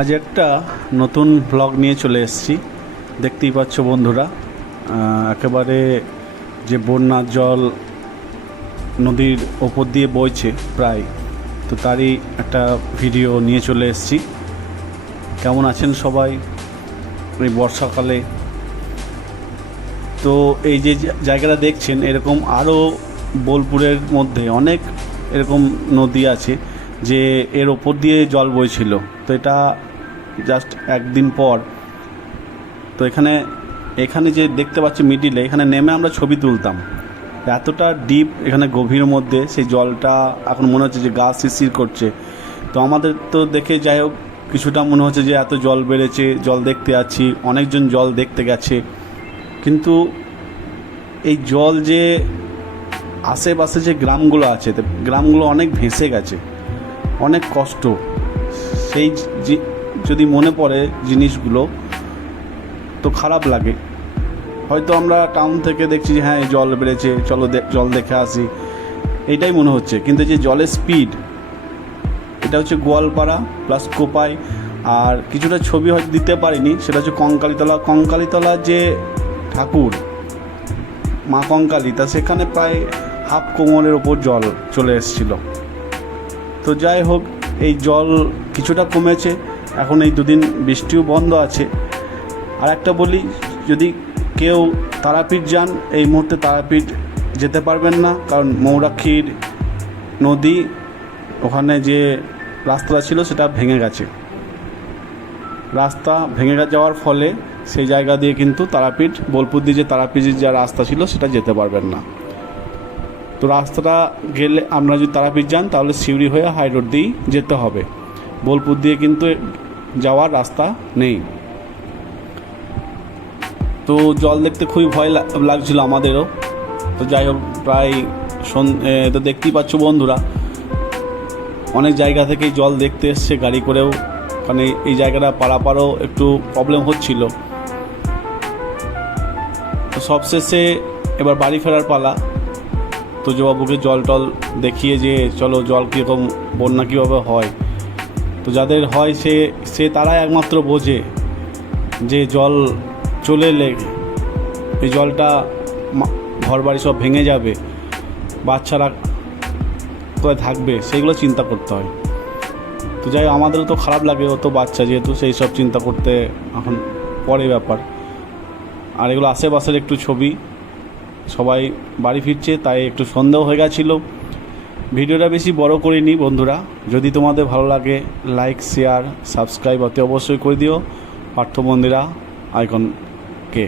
আজ একটা নতুন ব্লগ নিয়ে চলে এসেছি। দেখতেই পাচ্ছ বন্ধুরা, একেবারে যে বন্যার জল নদীর ওপর দিয়ে বইছে প্রায়, তো তারই একটা ভিডিও নিয়ে চলে এসেছি। কেমন আছেন সবাই এই বর্ষাকালে? তো এই যে জায়গাটা দেখছেন, এরকম আরও বোলপুরের মধ্যে অনেক এরকম নদী আছে যে এর ওপর দিয়ে জল বইছিল। তো এটা জাস্ট একদিন পর, তো এখানে যে দেখতে পাচ্ছি মিডিলে, এখানে নেমে আমরা ছবি তুলতাম। এতটা ডিপ এখানে গভীর মধ্যে সেই জলটা এখন মনে হচ্ছে যে গা শিরশির করছে। তো আমাদের তো দেখে যাই হোক কিছুটা মনে হচ্ছে যে এত জল বেড়েছে, জল দেখতে যাচ্ছি, অনেকজন জল দেখতে গেছে, কিন্তু এই জল যে আশেপাশে যে গ্রামগুলো আছে, গ্রামগুলো অনেক ভেসে গেছে, অনেক কষ্ট। সেই যদি মনে পড়ে জিনিসগুলো তো খারাপ লাগে। হয়তো আমরা টাউন থেকে দেখছি যে হ্যাঁ জল বেড়েছে, চলো জল দেখে আসি, এইটাই মনে হচ্ছে। কিন্তু যে জলের স্পিড, এটা হচ্ছে গোয়ালপাড়া প্লাস কোপাই। আর কিছুটা ছবি হয়তো দিতে পারিনি, সেটা হচ্ছে কঙ্কালীতলা যে ঠাকুর মা কঙ্কালী, তা সেখানে প্রায় হাফ কোমরের ওপর জল চলে এসেছিল। তো যাই হোক, এই জল কিছুটা কমেছে, এখন এই দুদিন বৃষ্টিও বন্ধ আছে। আর একটা বলি, যদি কেউ তারাপীঠ যান, এই মুহূর্তে তারাপীঠ যেতে পারবেন না, কারণ মৌরাক্ষীর নদী ওখানে যে রাস্তাটা ছিল সেটা ভেঙে গেছে। রাস্তা ভেঙে যাওয়ার ফলে সেই জায়গা দিয়ে কিন্তু তারাপীঠ, বোলপুর দিয়ে যে তারাপীঠের যে রাস্তা ছিল সেটা যেতে পারবেন না। তো রাস্তাটা গেলে, আমরা যদি তারাপীঠ যান তাহলে সিউড়ি হয়ে হাই রোড দিয়েই যেতে হবে, বোলপুর দিয়ে কিন্তু যাওয়ার রাস্তা নেই। তো জল দেখতে খুবই ভয় লাগছিল আমাদেরও। তো যাই হোক, প্রায় তো দেখতেই পাচ্ছ বন্ধুরা, অনেক জায়গা থেকেই জল দেখতে এসছে গাড়ি করেও, কারণ এই জায়গাটা পারাপারও একটু প্রবলেম হচ্ছিল। তো সবশেষে এবার বাড়ি ফেরার পালা। তো জবাবুকে জল টল দেখিয়ে যে চলো জল কীরকম, বন্যা কীভাবে হয়। তো যাদের হয় সে তারাই একমাত্র বোঝে যে জল চলে এলে এই জলটা ঘর বাড়ি সব ভেঙে যাবে, বাচ্চারা কোথায় থাকবে, সেইগুলো চিন্তা করতে হয়। তো যাই আমাদেরও তো খারাপ লাগে, ও তো বাচ্চা যেহেতু, সেই সব চিন্তা করতে এখন পরে ব্যাপার। আর এগুলো আশেপাশের একটু ছবি, সবাই বাড়ি ফিরছে তাই একটু সন্দেহ হয়ে গেছিলো। ভিডিওটা বেশি বড় করিনি বন্ধুরা। যদি তোমাদের ভালো লাগে, লাইক, শেয়ার, সাবস্ক্রাইব অতি অবশ্যই করে দিও পার্থ মন্দিরা আইকনকে।